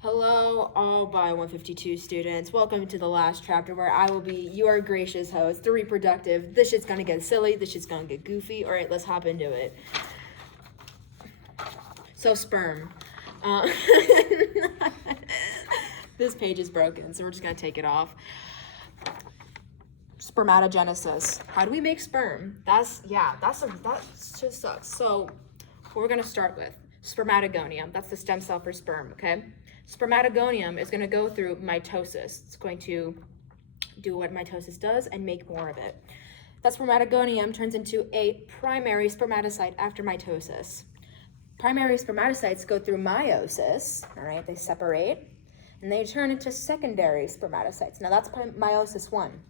Hello, all Bio 152 students. Welcome to the last chapter where I will be your gracious host, the reproductive. This shit's gonna get silly, this shit's gonna get goofy. All right, let's hop into it. So, sperm. This page is broken, so we're just gonna take it off. Spermatogenesis. How do we make sperm? That just sucks. So, what we're gonna start with, spermatogonium. That's the stem cell for sperm, okay? Spermatogonium is going to go through mitosis. It's going to do what mitosis does and make more of it. That spermatogonium turns into a primary spermatocyte after mitosis. Primary spermatocytes go through meiosis, all right? They separate, and they turn into secondary spermatocytes. Now that's meiosis 1.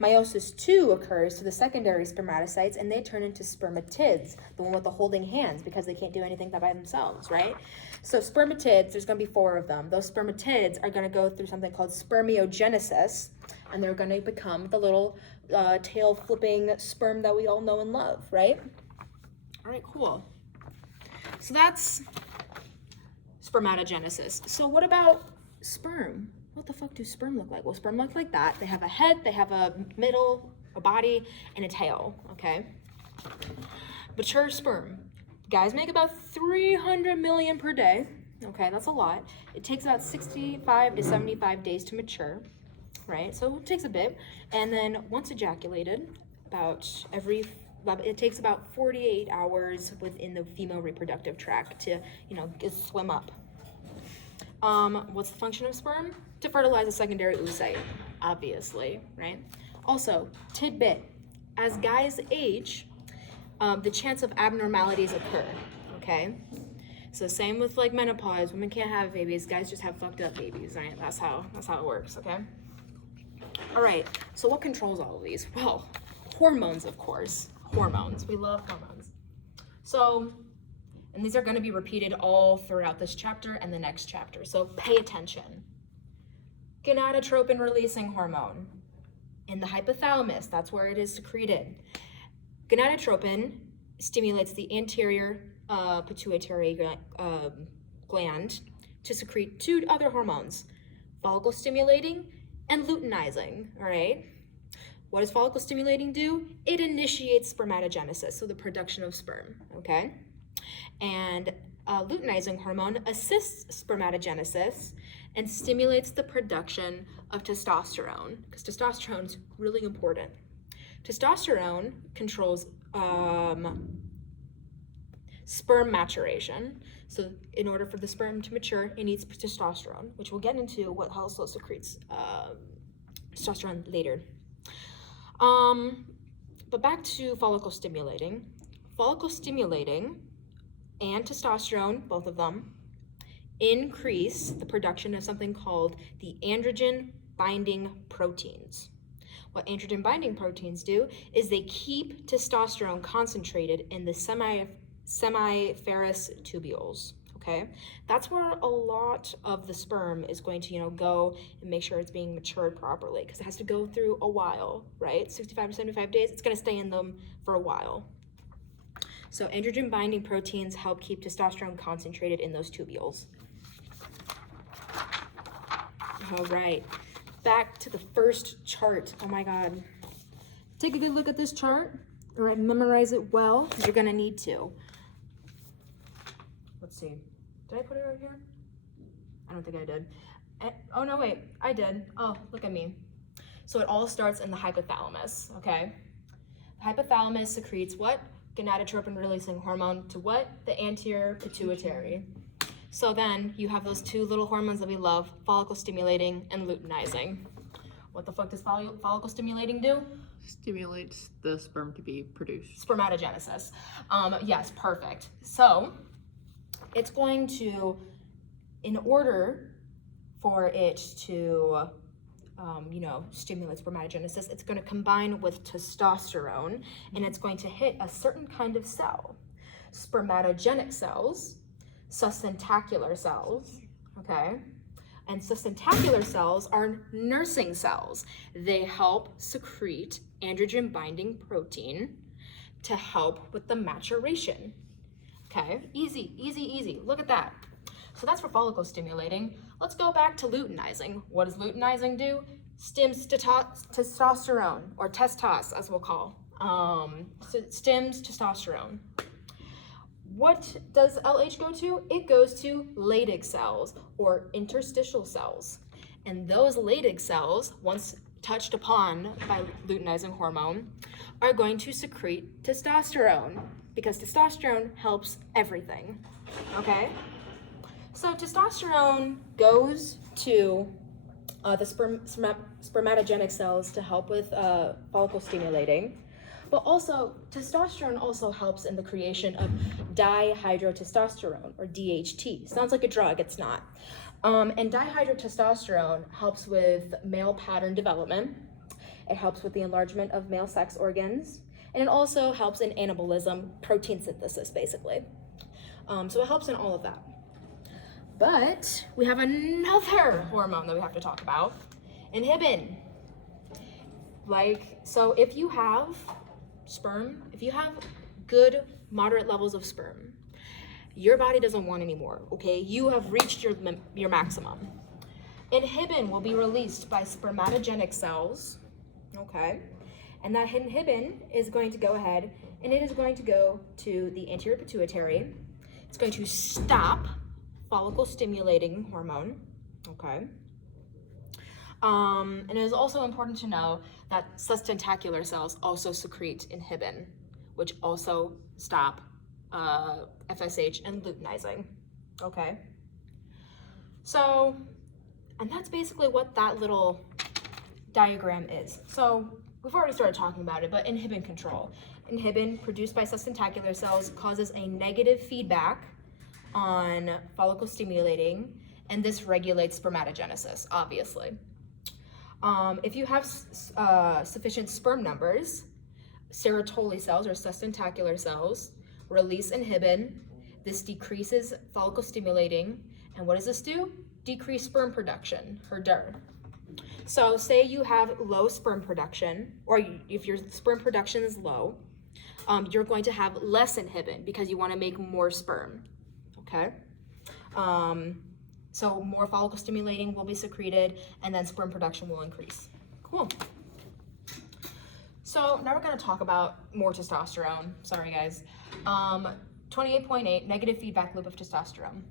Meiosis 2 occurs to the secondary spermatocytes, and they turn into spermatids, the one with the holding hands, because they can't do anything by themselves, right? So spermatids, there's going to be 4 of them. Those spermatids are going to go through something called spermiogenesis, and they're going to become the little tail-flipping sperm that we all know and love, right? All right, cool. So that's spermatogenesis. So what about sperm? What the fuck do sperm look like? Well, sperm look like that. They have a head, they have a middle, a body, and a tail, okay? Mature sperm. Guys make about 300 million per day, okay? That's a lot. It takes about 65 to 75 days to mature, right? So it takes a bit. And then once ejaculated, it takes about 48 hours within the female reproductive tract to, swim up. What's the function of sperm? To fertilize a secondary oocyte, obviously, right? Also, tidbit, as guys age, the chance of abnormalities occur, okay? So same with like menopause, women can't have babies, guys just have fucked up babies, right? That's how it works, okay? All right, so what controls all of these? Well, hormones, of course. Hormones, we love hormones. So, and these are gonna be repeated all throughout this chapter and the next chapter, so pay attention. Gonadotropin releasing hormone. In the hypothalamus, that's where it is secreted. Gonadotropin stimulates the anterior pituitary gland to secrete 2 other hormones, follicle stimulating and luteinizing, all right? What does follicle stimulating do? It initiates spermatogenesis, so the production of sperm, okay? And luteinizing hormone assists spermatogenesis and stimulates the production of testosterone, because testosterone is really important. Testosterone controls sperm maturation. So in order for the sperm to mature, it needs testosterone, which we'll get into what also secretes testosterone later. But back to follicle stimulating. Follicle stimulating and testosterone, both of them, increase the production of something called the androgen binding proteins. What androgen binding proteins do is they keep testosterone concentrated in the semiferous tubules, okay? That's where a lot of the sperm is going to, go and make sure it's being matured properly, because it has to go through a while, right? 65 to 75 days, it's gonna stay in them for a while. So androgen binding proteins help keep testosterone concentrated in those tubules. All right, back to the first chart. Oh my God. Take a good look at this chart. All right, memorize it well, because you're gonna need to. Let's see, did I put it right here? I don't think I did. Oh no, wait, I did. Oh, look at me. So it all starts in the hypothalamus, okay? The hypothalamus secretes what? Gonadotropin releasing hormone to what? The anterior pituitary. So then you have those 2 little hormones that we love, follicle stimulating and luteinizing. What the fuck does follicle stimulating do? Stimulates the sperm to be produced. Spermatogenesis. Yes, perfect. So it's going to, in order for it to stimulate spermatogenesis, it's going to combine with testosterone, and it's going to hit a certain kind of cell. Spermatogenic cells, sustentacular cells, okay? And sustentacular cells are nursing cells. They help secrete androgen binding protein to help with the maturation. Okay, easy, easy, easy. Look at that. So that's for follicle stimulating. Let's go back to luteinizing. What does luteinizing do? Stims testosterone, or testos as we'll call. So it stims testosterone. What does LH go to? It goes to Leydig cells, or interstitial cells. And those Leydig cells, once touched upon by luteinizing hormone, are going to secrete testosterone, because testosterone helps everything, okay? So testosterone goes to the spermatogenic cells to help with follicle stimulating, but also testosterone also helps in the creation of dihydrotestosterone, or DHT. Sounds like a drug, it's not. And dihydrotestosterone helps with male pattern development. It helps with the enlargement of male sex organs, and it also helps in anabolism, protein synthesis, basically. So it helps in all of that. But we have another hormone that we have to talk about, inhibin. So if you have sperm, if you have good, moderate levels of sperm, your body doesn't want any more, okay? You have reached your maximum. Inhibin will be released by spermatogenic cells, okay? And that inhibin is going to go ahead and it is going to go to the anterior pituitary. It's going to stop follicle stimulating hormone, okay? And it is also important to know that sustentacular cells also secrete inhibin, which also stop FSH and luteinizing, okay? So, and that's basically what that little diagram is. So we've already started talking about it, but inhibin control. Inhibin produced by sustentacular cells causes a negative feedback on follicle stimulating, and this regulates spermatogenesis, obviously. If you have sufficient sperm numbers, Sertoli cells, or sustentacular cells, release inhibin. This decreases follicle stimulating, and what does this do? Decrease sperm production, or DER. So say you have low sperm production, or if your sperm production is low, you're going to have less inhibin because you want to make more sperm, okay? So more follicle stimulating will be secreted, and then sperm production will increase. Cool. So now we're going to talk about more testosterone. Sorry, guys. 28.8, negative feedback loop of testosterone.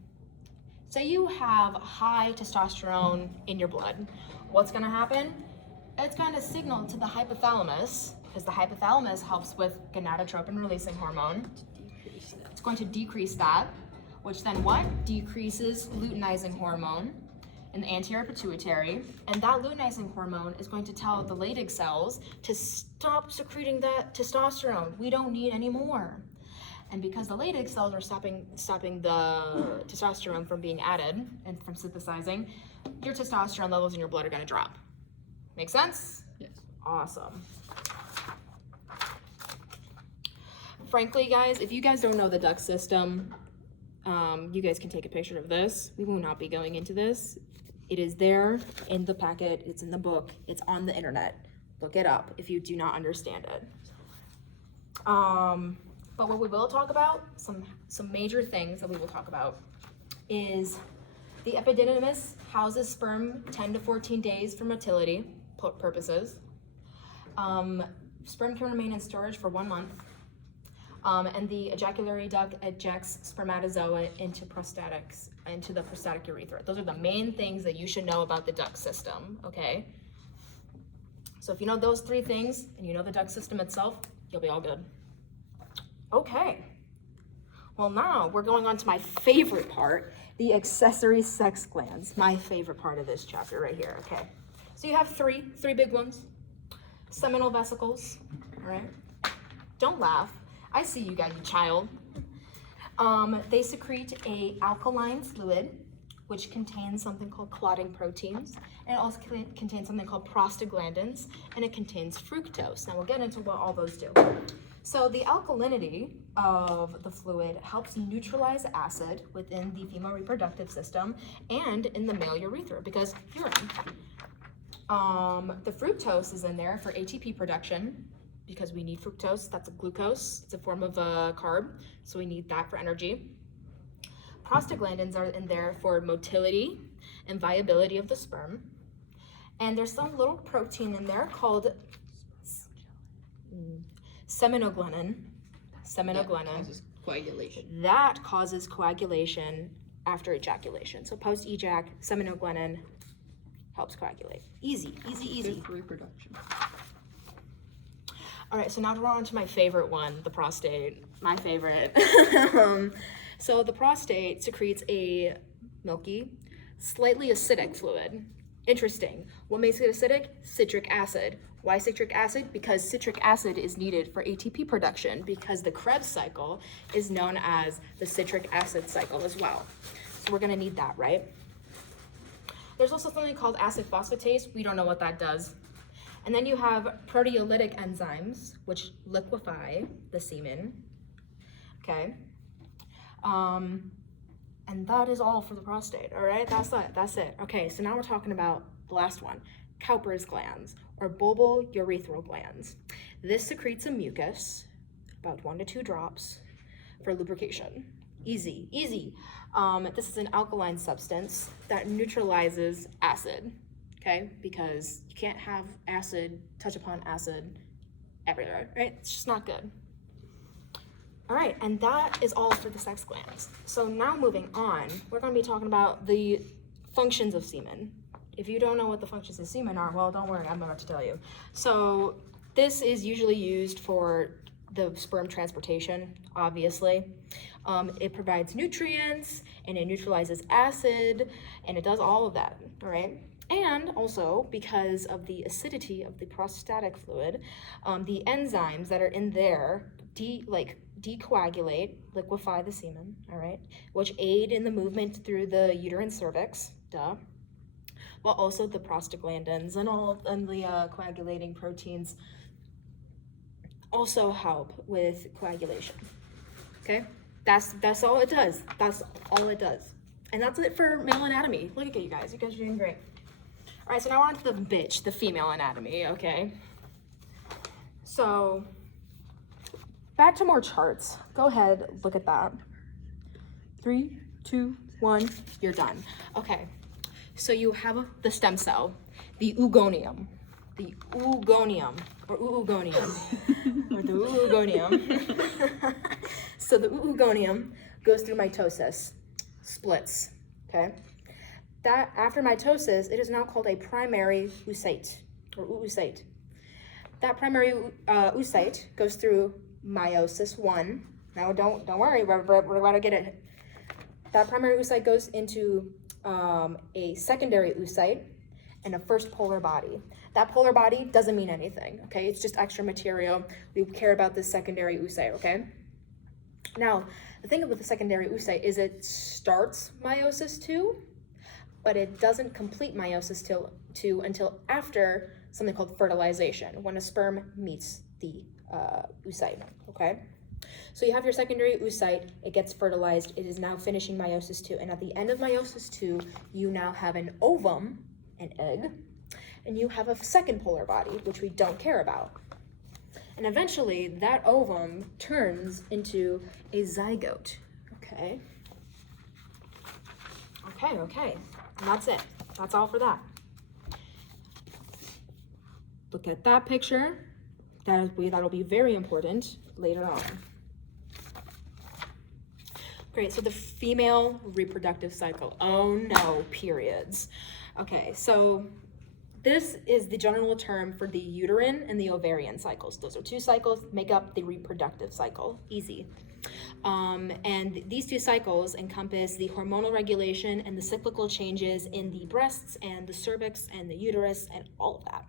Say you have high testosterone in your blood. What's going to happen? It's going to signal to the hypothalamus, because the hypothalamus helps with gonadotropin releasing hormone. It's going to decrease that, which then what? Decreases luteinizing hormone in the anterior pituitary, and that luteinizing hormone is going to tell the Leydig cells to stop secreting that testosterone. We don't need any more. And because the Leydig cells are stopping the testosterone from being added and from synthesizing, your testosterone levels in your blood are going to drop. Make sense? Yes. Awesome. Frankly, guys, if you guys don't know the duct system, you guys can take a picture of this. We will not be going into this. It is there in the packet. It's in the book. It's on the internet. Look it up if you do not understand it. But what we will talk about, some major things that we will talk about, is the epididymis houses sperm 10 to 14 days for motility purposes. Sperm can remain in storage for 1 month. And the ejaculatory duct ejects spermatozoa into the prostatic urethra. Those are the main things that you should know about the duct system, okay? So if you know those 3 things, and you know the duct system itself, you'll be all good. Okay. Well, now we're going on to my favorite part, the accessory sex glands. My favorite part of this chapter right here, okay? So you have three big ones. Seminal vesicles, all right? Don't laugh. I see you guys, you child. They secrete a alkaline fluid, which contains something called clotting proteins, and it also contains something called prostaglandins, and it contains fructose. Now we'll get into what all those do. So the alkalinity of the fluid helps neutralize acid within the female reproductive system and in the male urethra, because urine. The fructose is in there for ATP production, because we need fructose. That's a glucose. It's a form of a carb, so we need that for energy. prostaglandins are in there for motility and viability of the sperm. And there's some little protein in there called seminoglennin. Causes coagulation. That causes coagulation after ejaculation. So post-ejac, seminoglennin helps coagulate. Easy. Good for reproduction. All right, so now we're on to my favorite one, the prostate. My favorite. So the prostate secretes a milky, slightly acidic fluid. Interesting. What makes it acidic? Citric acid. Why citric acid? Because citric acid is needed for ATP production, because the Krebs cycle is known as the citric acid cycle as well. So we're gonna need that, right? There's also something called acid phosphatase. We don't know what that does. And then you have proteolytic enzymes, which liquefy the semen, okay? And that is all for the prostate, all right? That's it. Okay, so now we're talking about the last one, Cowper's glands, or bulbal urethral glands. This secretes a mucus, about 1 to 2 drops, for lubrication. Easy. This is an alkaline substance that neutralizes acid, okay? Because you can't have acid touch upon acid everywhere, right? It's just not good. All right, and that is all for the sex glands. So now moving on, we're gonna be talking about the functions of semen. If you don't know what the functions of semen are, well, don't worry, I'm about to tell you. So this is usually used for the sperm transportation, obviously. It provides nutrients, and it neutralizes acid, and it does all of that, all right? And also, because of the acidity of the prostatic fluid, the enzymes that are in there decoagulate, liquefy the semen, all right, which aid in the movement through the uterine cervix, while also the prostaglandins and the coagulating proteins also help with coagulation, okay? That's all it does. That's all it does. And that's it for male anatomy. Look at you guys. You guys are doing great. All right, so now we're on to the bitch, the female anatomy, okay? So back to more charts. Go ahead, look at that. 3, 2, 1, you're done. Okay, so you have the stem cell, the oogonium, or oogonium, or the oogonium. So the oogonium goes through mitosis, splits, okay? That after mitosis, it is now called a primary oocyte, or oocyte. That primary oocyte goes through meiosis 1. Now don't worry, we're about to get it. That primary oocyte goes into a secondary oocyte and a first polar body. That polar body doesn't mean anything, okay? It's just extra material. We care about this secondary oocyte, okay? Now, the thing with the secondary oocyte is it starts meiosis 2, but it doesn't complete meiosis 2 until after something called fertilization, when a sperm meets the oocyte, okay? So you have your secondary oocyte, it gets fertilized, it is now finishing meiosis 2, and at the end of meiosis 2, you now have an ovum, an egg, and you have a second polar body, which we don't care about. And eventually, that ovum turns into a zygote, okay? Okay, and that's it. That's all for that. Look at that picture. That'll be very important later on. Great, so the female reproductive cycle. Oh no, periods. Okay, so this is the general term for the uterine and the ovarian cycles. Those are 2 cycles, make up the reproductive cycle. Easy. And these 2 cycles encompass the hormonal regulation and the cyclical changes in the breasts and the cervix and the uterus and all of that.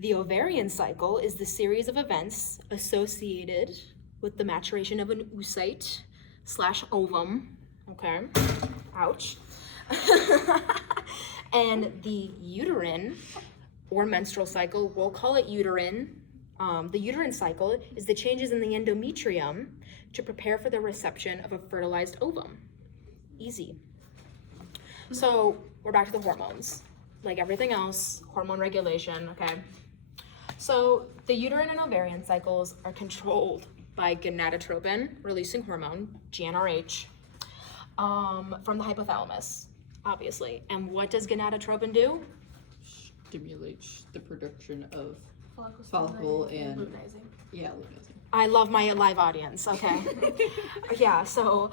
The ovarian cycle is the series of events associated with the maturation of an oocyte / ovum, okay? Ouch. And the uterine or menstrual cycle, we'll call it uterine. The uterine cycle is the changes in the endometrium to prepare for the reception of a fertilized ovum. Easy. So we're back to the hormones. Like everything else, hormone regulation, okay? So the uterine and ovarian cycles are controlled by gonadotropin, releasing hormone, GnRH. from the hypothalamus, obviously. And what does gonadotropin do? Stimulates the production of follicle and Luteinizing. yeah, luteinizing. I love my live audience, okay. Yeah, so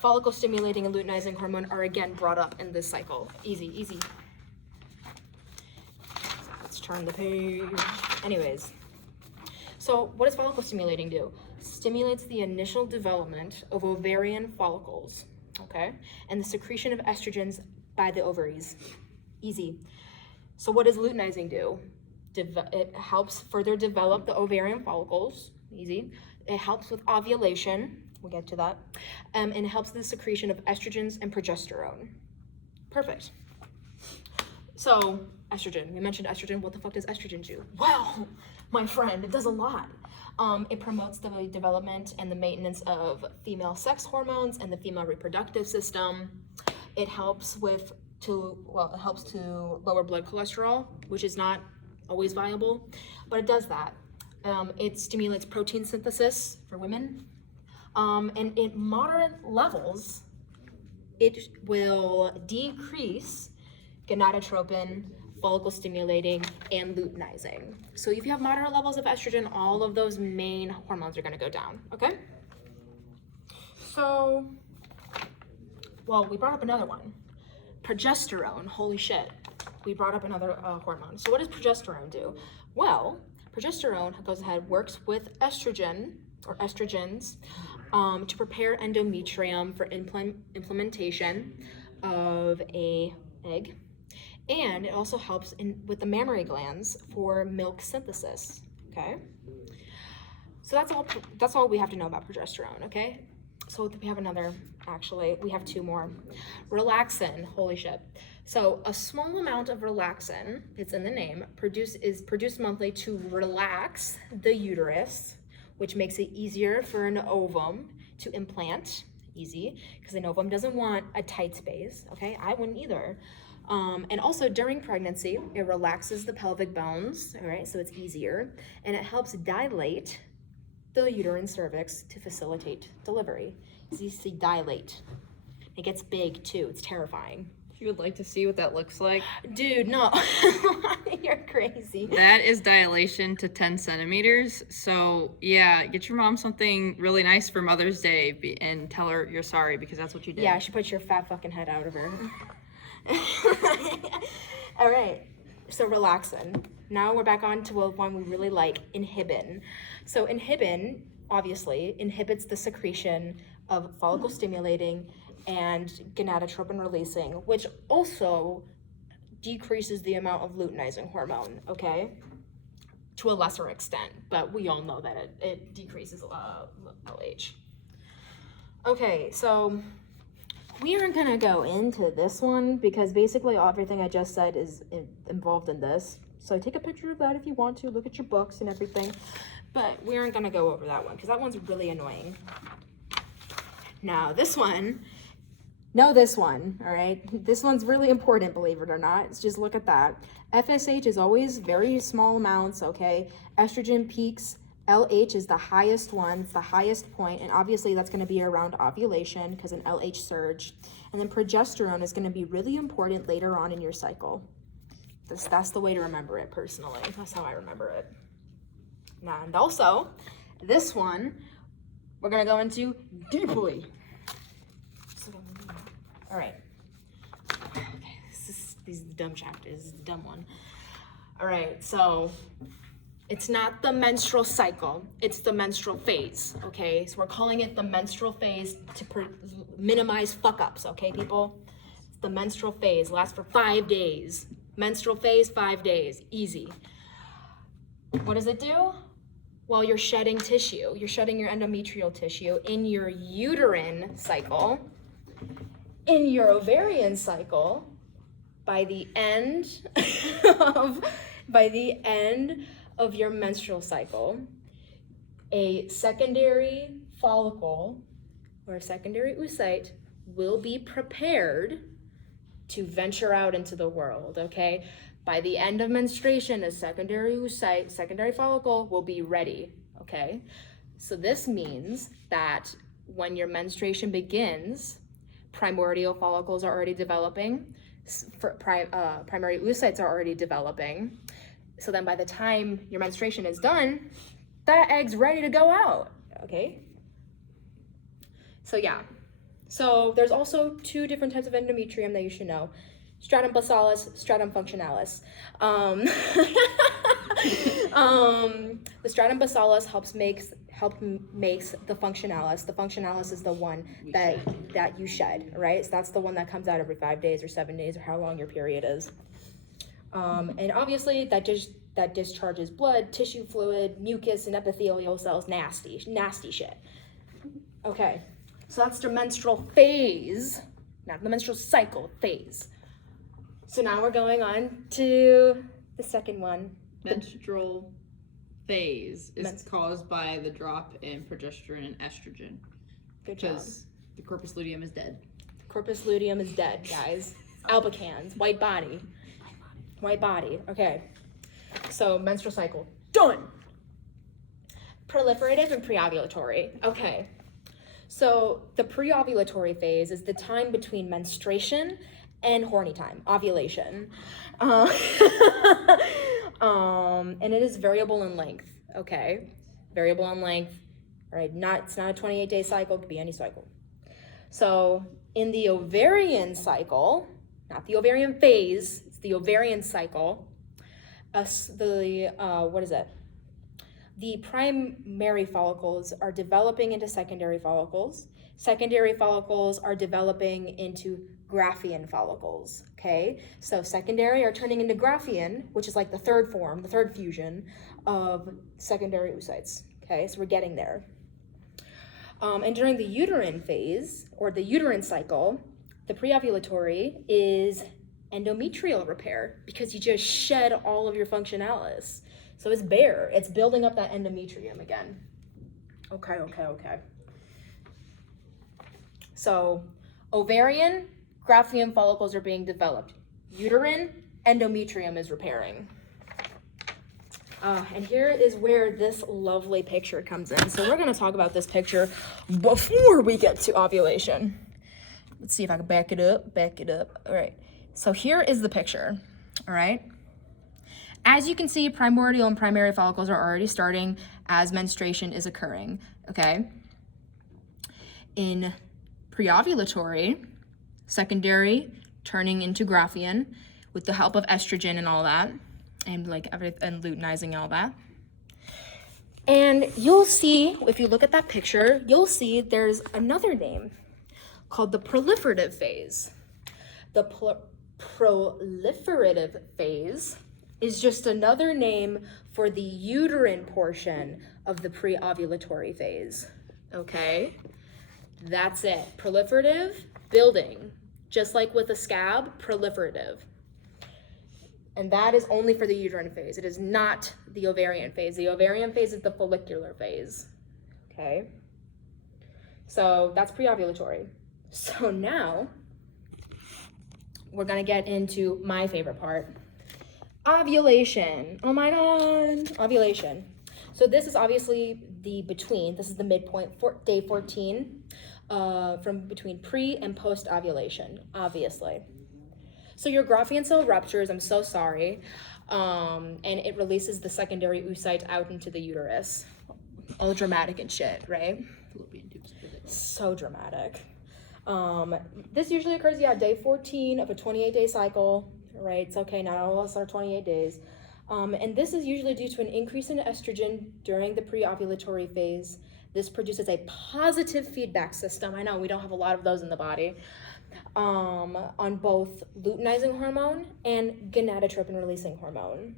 follicle stimulating and luteinizing hormone are again brought up in this cycle. Easy, easy. Let's turn the page. Anyways, so what does follicle stimulating do? Stimulates the initial development of ovarian follicles, okay, and the secretion of estrogens by the ovaries. Easy. So what does luteinizing do? It helps further develop the ovarian follicles. Easy. It helps with ovulation. We'll get to that. And it helps the secretion of estrogens and progesterone. Perfect. So estrogen, we mentioned estrogen. What the fuck does estrogen do? Wow, my friend, it does a lot. It promotes the development and the maintenance of female sex hormones and the female reproductive system. It helps to lower blood cholesterol, which is not always viable, but it does that. It stimulates protein synthesis for women. And in moderate levels, it will decrease gonadotropin, follicle stimulating, and luteinizing. So if you have moderate levels of estrogen, all of those main hormones are gonna go down, okay? So, well, we brought up another one. Progesterone, holy shit. We brought up another hormone. So what does progesterone do? Well, progesterone goes ahead, works with estrogen or estrogens to prepare endometrium for implementation of a egg. And it also helps with the mammary glands for milk synthesis, okay? So that's all we have to know about progesterone, okay? So we have we have two more. Relaxin, holy shit. So a small amount of relaxin, it's in the name, is produced monthly to relax the uterus, which makes it easier for an ovum to implant. Easy, because an ovum doesn't want a tight space, okay? I wouldn't either. And also during pregnancy, it relaxes the pelvic bones, all right? So it's easier, and it helps dilate the uterine cervix to facilitate delivery. You see, dilate. It gets big too, it's terrifying. You would like to see what that looks like? Dude, no, you're crazy. That is dilation to 10 centimeters. So yeah, get your mom something really nice for Mother's Day and tell her you're sorry because that's what you did. Yeah, she put your fat fucking head out of her. All right, so relaxin. Now we're back on to one we really like, inhibin. So inhibin, obviously, inhibits the secretion of follicle stimulating and gonadotropin releasing, which also decreases the amount of luteinizing hormone, okay? To a lesser extent, but we all know that it decreases LH. Okay, so we aren't gonna go into this one because basically everything I just said is involved in this. So take a picture of that if you want to, look at your books and everything, but we aren't gonna go over that one because that one's really annoying. Now this one, know this one, all right? This one's really important, believe it or not. Just look at that. FSH is always very small amounts, okay? Estrogen peaks, LH is the highest one, it's the highest point, and obviously that's gonna be around ovulation because an LH surge. And then progesterone is gonna be really important later on in your cycle. That's the way to remember it personally. That's how I remember it. Now, and also, this one, we're gonna go into deeply. All right. Okay, this is the dumb chapter. This is the dumb one. All right, so it's not the menstrual cycle, it's the menstrual phase, okay? So we're calling it the menstrual phase to minimize fuck-ups, okay, people? It's the menstrual phase, lasts for 5 days. Menstrual phase, 5 days, easy. What does it do? Well, you're shedding tissue. You're shedding your endometrial tissue in your uterine cycle, in your ovarian cycle. By the end of your menstrual cycle, a secondary follicle or a secondary oocyte will be prepared to venture out into the world, okay? By the end of menstruation, a secondary oocyte, secondary follicle will be ready, okay? So this means that when your menstruation begins, primordial follicles are already developing, primary oocytes are already developing. So then by the time your menstruation is done, that egg's ready to go out, okay? So yeah, so there's also two different types of endometrium that you should know. Stratum basalis, stratum functionalis. The stratum basalis makes the functionalis. The functionalis is the one that you shed, right? So that's the one that comes out every 5 days or 7 days or how long your period is. And obviously that discharges blood, tissue fluid, mucus, and epithelial cells. Nasty shit. Okay, so that's the menstrual phase, not the menstrual cycle phase. So now we're going on to the second one. Menstrual phase is caused by the drop in progesterone and estrogen. Good job. Because the corpus luteum is dead. Corpus luteum is dead, guys. Albicans, white body. White body, okay. So menstrual cycle, done. Proliferative and preovulatory, okay. So the preovulatory phase is the time between menstruation and horny time, ovulation. And it is variable in length, okay? Variable in length, all right? It's not a 28-day cycle, it could be any cycle. So in the ovarian cycle, not the ovarian phase, it's the ovarian cycle, the primary follicles are developing into secondary follicles. Secondary follicles are developing into Graafian follicles, okay? So secondary are turning into Graafian, which is like the third form, the third fusion of secondary oocytes, okay? So we're getting there. And during the uterine phase, or the uterine cycle, the preovulatory is endometrial repair because you just shed all of your functionalis. So it's bare, it's building up that endometrium again. Okay. So ovarian, Graafian follicles are being developed. Uterine, endometrium is repairing. And here is where this lovely picture comes in. So we're gonna talk about this picture before we get to ovulation. Let's see if I can back it up. All right, so here is the picture, all right? As you can see, primordial and primary follicles are already starting as menstruation is occurring, okay? In preovulatory, secondary turning into Graafian with the help of estrogen and all that, and and luteinizing and all that. And you'll see, if you look at that picture, you'll see there's another name called the proliferative phase. The proliferative phase is just another name for the uterine portion of the preovulatory phase, okay? That's it. Proliferative, building. Just like with a scab, proliferative. And that is only for the uterine phase. It is not the ovarian phase. The ovarian phase is the follicular phase, okay? So that's preovulatory. So now, we're gonna get into my favorite part. Ovulation. Oh my God, ovulation. So this is obviously this is the midpoint for day 14, from between pre and post ovulation, obviously. So your Graafian cell ruptures, I'm so sorry, and it releases the secondary oocyte out into the uterus. All dramatic and shit, right? So dramatic. This usually occurs, day 14 of a 28-day cycle, right? It's okay, not all of us are 28 days. And this is usually due to an increase in estrogen during the pre-ovulatory phase. This produces a positive feedback system. I know we don't have a lot of those in the body. On both luteinizing hormone and gonadotropin releasing hormone.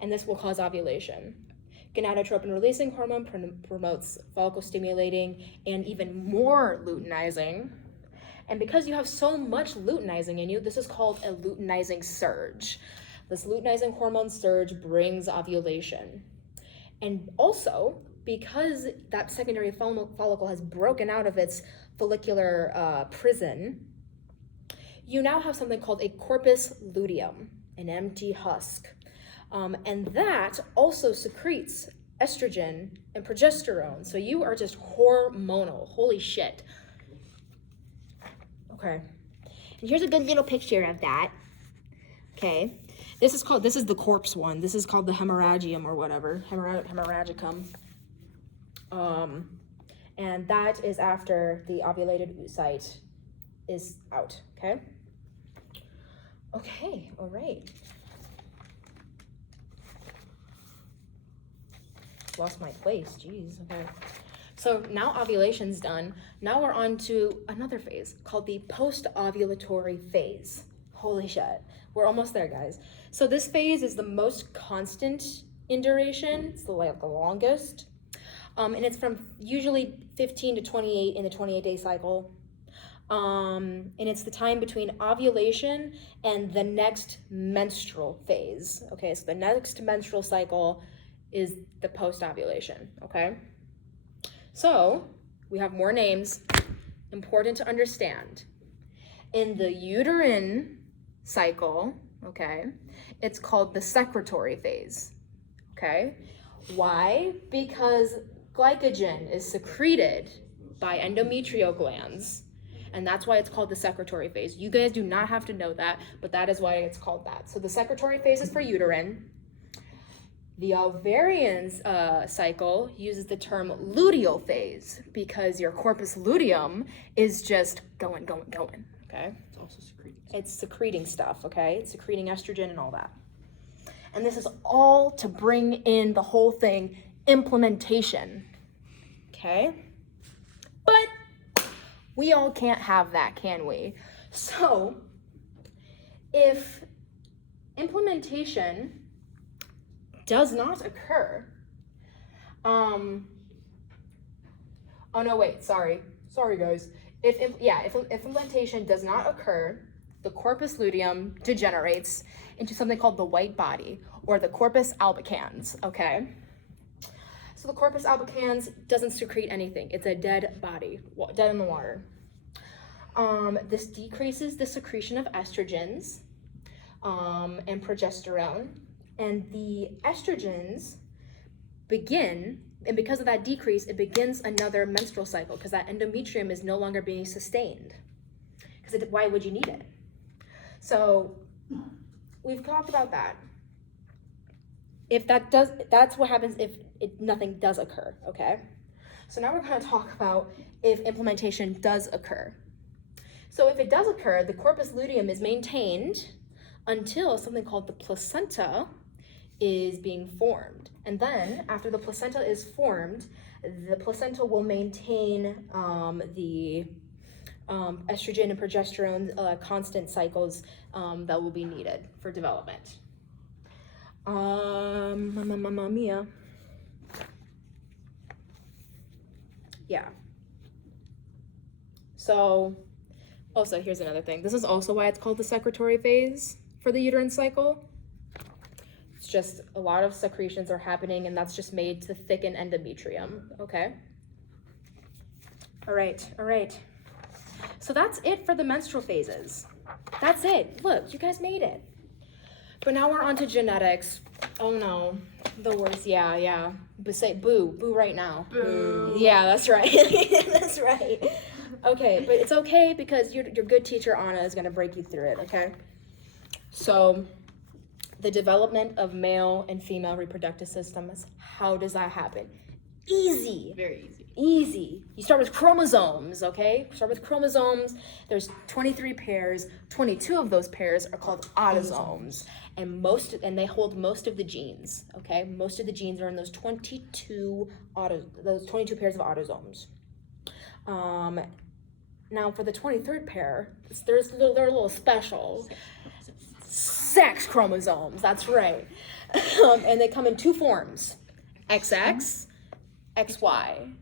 And this will cause ovulation. Gonadotropin releasing hormone promotes follicle stimulating and even more luteinizing. And because you have so much luteinizing in you, this is called a luteinizing surge. This luteinizing hormone surge brings ovulation. And also, because that secondary follicle has broken out of its follicular prison, you now have something called a corpus luteum, an empty husk. And that also secretes estrogen and progesterone. So you are just hormonal, holy shit. Okay. And here's a good little picture of that. Okay. This is the corpse one. This is called the hemorrhagium or whatever. Hemorrhagicum. And that is after the ovulated oocyte is out, okay? Okay, all right. Lost my place, jeez, okay. So now ovulation's done. Now we're on to another phase called the post-ovulatory phase. Holy shit, we're almost there, guys. So this phase is the most constant in duration. It's the longest. And it's from usually 15 to 28 in the 28-day cycle. And it's the time between ovulation and the next menstrual phase. Okay, so the next menstrual cycle is the post-ovulation, okay? So we have more names, important to understand. In the uterine cycle, okay, it's called the secretory phase, okay? Why? Because glycogen is secreted by endometrial glands, and that's why it's called the secretory phase. You guys do not have to know that, but that is why it's called that. So the secretory phase is for uterine. The ovarian cycle uses the term luteal phase because your corpus luteum is just going, okay? It's also secreting. It's secreting stuff, okay? It's secreting estrogen and all that. And this is all to bring in the whole thing, implementation, okay? But we all can't have that, can we? So if implementation does not occur, oh no, wait, sorry guys. If implementation does not occur, the corpus luteum degenerates into something called the white body or the corpus albicans, okay? So the corpus albicans doesn't secrete anything. It's a dead body, dead in the water. This decreases the secretion of estrogens and progesterone. And the estrogens begin, and because of that decrease, it begins another menstrual cycle because that endometrium is no longer being sustained. Because why would you need it? So we've talked about that. That's what happens if nothing does occur, okay? So now we're going to talk about if implementation does occur. So if it does occur, the corpus luteum is maintained until something called the placenta is being formed. And then after the placenta is formed, the placenta will maintain the estrogen and progesterone constant cycles that will be needed for development. Mamma mia. Yeah. So, also here's another thing. This is also why it's called the secretory phase for the uterine cycle. It's just a lot of secretions are happening, and that's just made to thicken endometrium, okay? All right. So that's it for the menstrual phases. That's it. Look, you guys made it. But now we're on to genetics. Oh no, the worst, yeah. But say boo right now. Boo. Yeah, that's right. That's right. Okay, but it's okay because your good teacher, Anna, is gonna break you through it, okay? So, the development of male and female reproductive systems, how does that happen? Easy. Very easy. Easy. You start with chromosomes, okay? Start with chromosomes. There's 23 pairs. 22 of those pairs are called autosomes. And they hold most of the genes, okay? Most of the genes are in those 22 pairs of autosomes. Now for the 23rd pair, they're a little special. Sex chromosomes, that's right. And they come in two forms, XX, XY,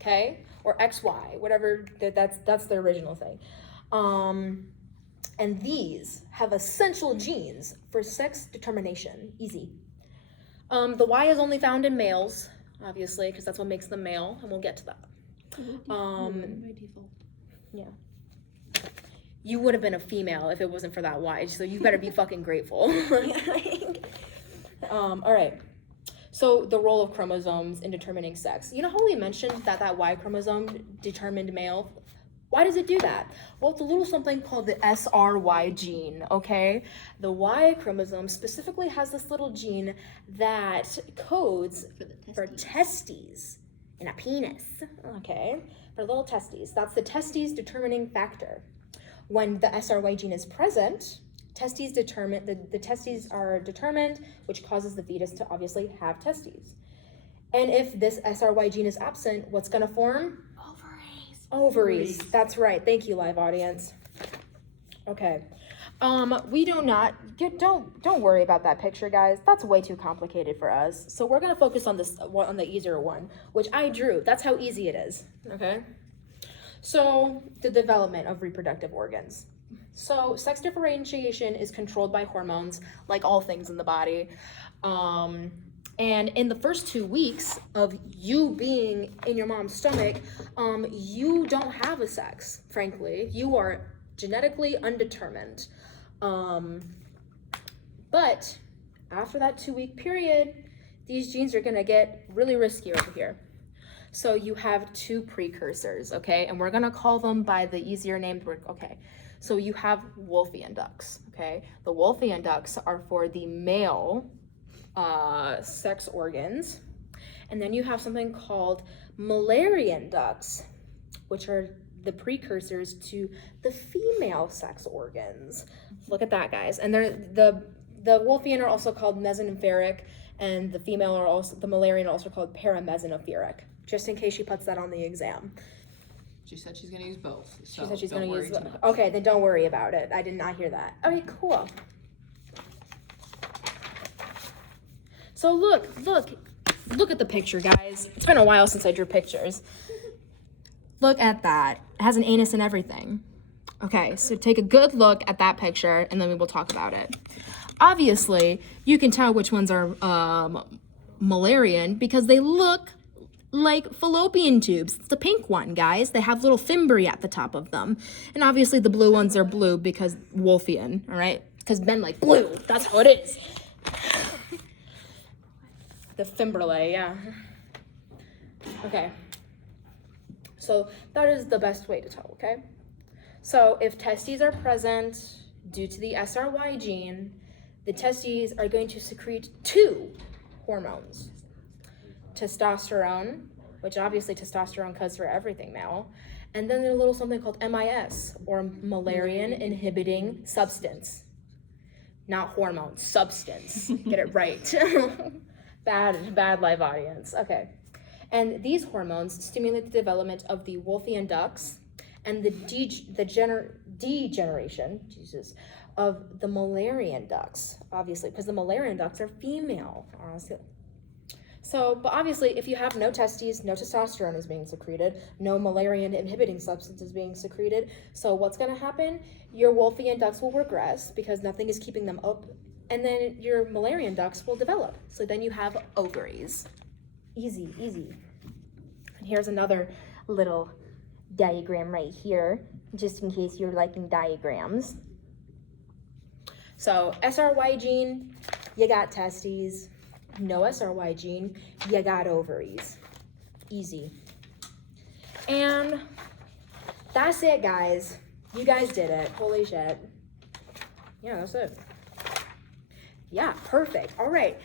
okay? Or XY, whatever, that's the original thing. And these have essential genes for sex determination, easy. The Y is only found in males, obviously, because that's what makes them male, and we'll get to that. By default. Yeah. You would have been a female if it wasn't for that Y, so you better be fucking grateful. All right. So the role of chromosomes in determining sex. You know how we mentioned that Y chromosome determined male? Why does it do that? Well, it's a little something called the SRY gene, okay? The Y chromosome specifically has this little gene that codes for testes in a penis, okay? For little testes. That's the testes determining factor. When the SRY gene is present, testes determine, the testes are determined, which causes the fetus to obviously have testes. And if this SRY gene is absent, what's gonna form? Ovaries. That's right. Thank you, live audience. Okay. We don't worry about that picture, guys. That's way too complicated for us. So we're gonna focus on this one, on the easier one, which I drew. That's how easy it is. Okay. So the development of reproductive organs. So sex differentiation is controlled by hormones, like all things in the body. And in the first 2 weeks of you being in your mom's stomach, you don't have a sex, frankly. You are genetically undetermined. But after that 2-week period, these genes are gonna get really risky over here. So you have 2 precursors, okay? And we're gonna call them by the easier named word, okay? So you have Wolffian ducts, okay? The Wolffian ducts are for the male sex organs. And then you have something called Mullerian ducts, which are the precursors to the female sex organs. Look at that, guys. And they're the Wolffian are also called mesenteric, and the female are also, the Mullerian are also called paramesenteric, just in case she puts that on the exam. She said she's gonna use both. She said she's don't gonna worry use too much. Okay, then don't worry about it. I did not hear that. Okay, cool. So look at the picture, guys. It's been a while since I drew pictures. Look at that. It has an anus and everything. Okay, so take a good look at that picture, and then we will talk about it. Obviously, you can tell which ones are Mullerian because they look like fallopian tubes. It's the pink one, guys. They have little fimbriae at the top of them. And obviously the blue ones are blue because Wolffian, all right? Because men like blue. That's how it is. The fimbriae, yeah. Okay. So that is the best way to tell, okay? So if testes are present due to the SRY gene, the testes are going to secrete 2 hormones. Testosterone, which obviously testosterone codes for everything now, and then there's a little something called MIS, or Mullerian inhibiting substance. Not hormone, substance. Get it right. Bad live audience. Okay. And these hormones stimulate the development of the Wolffian ducts and the degeneration, of the Mullerian ducts, obviously, because the Mullerian ducts are female. So, but obviously, if you have no testes, no testosterone is being secreted, no Mullerian inhibiting substance is being secreted. So what's going to happen? Your Wolffian ducts will regress because nothing is keeping them up, and then your Mullerian ducts will develop. So then you have ovaries. Easy, easy. And here's another little diagram right here, just in case you're liking diagrams. So SRY gene, you got testes. No SRY gene, you got ovaries. Easy. And that's it, guys. You guys did it. Holy shit. Yeah, that's it. Yeah, perfect. All right.